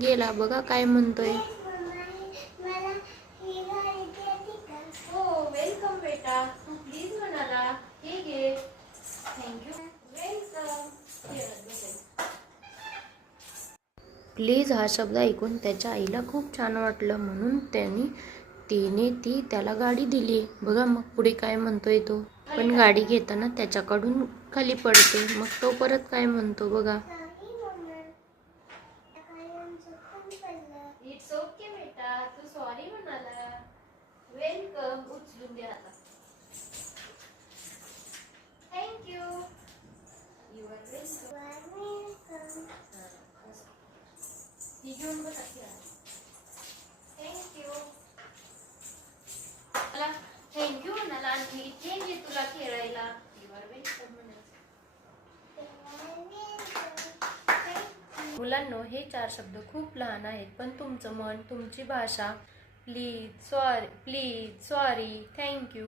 गेला बघा काय म्हणतोय. हो वेलकम बेटा, तू प्लीज म्हणाला. हे घे. थँक्यू. वेलकम. प्लीज हा शब्द ऐकून त्याच्या आईला खूप छान वाटलं, म्हणून तिने त्याला गाडी दिली. बघा मग पुढे काय म्हणतोय तो. पण गाडी घेताना त्याच्याकडून खाली पडते. मग तो परत काय म्हणतो बघा. इट्स ओके बेटा, तू सॉरी म्हणाला. वेलकम. उचलून द्या आता. थँक्यू. You are welcome. ही घेऊन बघा. थँक्यू. मला थँक्यू म्हणाला आणि इथे घे तुला खेळायला. यू आर वेलकम म्हणाला. मुलांनो, हे 4 शब्द खूप लहान आहेत, पण तुमचं मन, तुमची भाषा, प्लीज, सॉरी, थँक्यू